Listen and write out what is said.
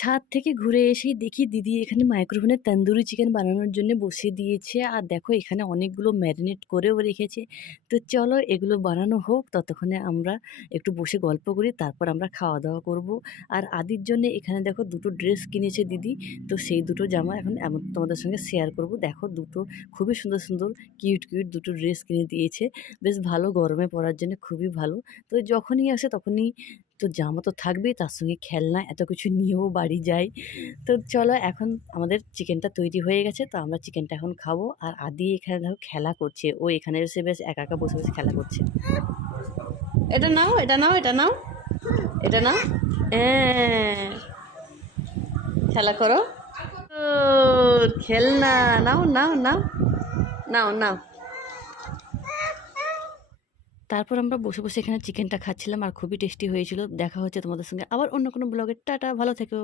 ছাদ থেকে ঘুরে এসেই দেখি দিদি এখানে মাইক্রোওভেনে তন্দুরি চিকেন বানানোর জন্য বসিয়ে দিয়েছে। আর দেখো এখানে অনেকগুলো ম্যারিনেট করেও রেখেছে। তো চলো এগুলো বানানো হোক, ততক্ষণে আমরা একটু বসে গল্প করি, তারপর আমরা খাওয়া-দাওয়া করব। আর আদির জন্য এখানে দেখো ২ টো ড্রেস কিনেছে দিদি। তো সেই ২ টো জামা এখন তোমাদের সঙ্গে শেয়ার করব। দেখো ২ টো খুবই সুন্দর, সুন্দর কিউট ২ টো ড্রেস কিনে দিয়েছে। বেশ ভালো, গরমে পরার জন্য খুবই ভালো। তো যখনই আসে তখনই তো জামা তো থাকবেই, তার সঙ্গে খেলনা এত কিছু নিয়েও বাড়ি যাই। তো চলো এখন আমাদের চিকেনটা তৈরি হয়ে গেছে, তো আমরা চিকেনটা এখন খাবো। আর আদি এখানে দেখো খেলা করছে, ও এখানে এসে বেশ একা একা বসে বসে খেলা করছে। এটা নাও, এটা নাও, এটা নাও, এটা নাও। হ্যাঁ, খেলা করো। খেলনা নাও নাও নাও নাও নাও। তারপর আমরা বসে বসে এখানে চিকেনটা খাচ্ছিলাম আর খুবই টেস্টি হয়েছিল। দেখা হচ্ছে তোমাদের সঙ্গে আবার অন্য কোনো ব্লগে। টাটা, ভালো থেকো।